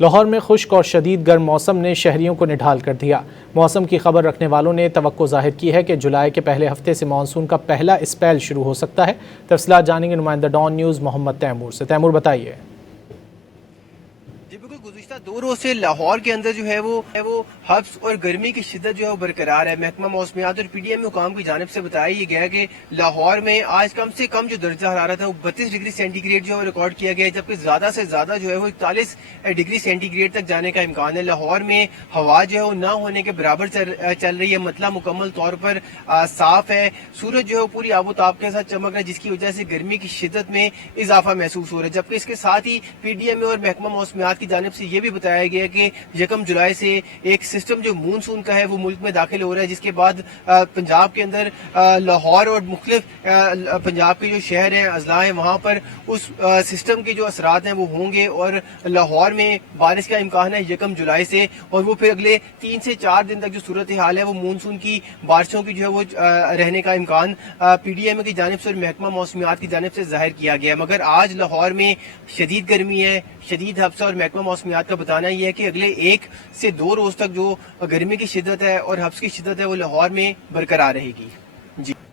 لاہور میں خشک اور شدید گرم موسم نے شہریوں کو نڈھال کر دیا۔ موسم کی خبر رکھنے والوں نے توقع ظاہر کی ہے کہ جولائی کے پہلے ہفتے سے مانسون کا پہلا اسپیل شروع ہو سکتا ہے۔ تفصیلات جانیں گے نمائندہ ڈان نیوز محمد تیمور سے۔ تیمور بتائیے۔ جی بالکل، گزشتہ 2 روز سے لاہور کے اندر جو ہے وہ ہبس اور گرمی کی شدت جو ہے وہ برقرار ہے۔ محکمہ موسمیات اور پی ڈی ایم حکام کی جانب سے بتایا یہ گیا کہ لاہور میں آج کم سے کم جو درجہ حرارت ہے وہ 32 ڈگری سینٹی گریڈ جو ہے وہ ریکارڈ کیا گیا ہے، جبکہ زیادہ سے زیادہ جو ہے وہ 41 ڈگری سینٹی گریڈ تک جانے کا امکان ہے۔ لاہور میں ہوا جو ہے وہ نہ ہونے کے برابر چل رہی ہے، مطلب مکمل طور پر صاف ہے، سورج جو ہے وہ پوری آب و تاب کے ساتھ چمک رہا ہے، جس کی وجہ سے گرمی کی شدت میں اضافہ محسوس ہو رہا ہے۔ جبکہ اس کے ساتھ ہی پی ڈی ایم اور محکمہ موسمیات کی جانب سے یہ بھی بتایا گیا کہ 1 جولائی سے ایک سسٹم جو مونسون کا ہے وہ ملک میں داخل ہو رہا ہے، جس کے بعد پنجاب کے اندر لاہور اور مختلف پنجاب کے جو شہر ہیں، اضلاع ہیں، وہاں پر اس سسٹم کے جو اثرات ہیں وہ ہوں گے اور لاہور میں بارش کا امکان ہے 1 جولائی سے، اور وہ پھر اگلے 3 سے 4 دن تک جو صورتحال ہے وہ مونسون کی بارشوں کی جو ہے وہ رہنے کا امکان پی ڈی ایم کی جانب سے اور محکمہ موسمیات کی جانب سے ظاہر کیا گیا ہے۔ مگر آج لاہور میں شدید گرمی ہے، شدید ہبس، اور محکمہ موسمیات کا بتانا یہ ہے کہ اگلے 1 سے 2 روز تک جو گرمی کی شدت ہے اور ہبس کی شدت ہے وہ لاہور میں برقرار رہے گی۔ جی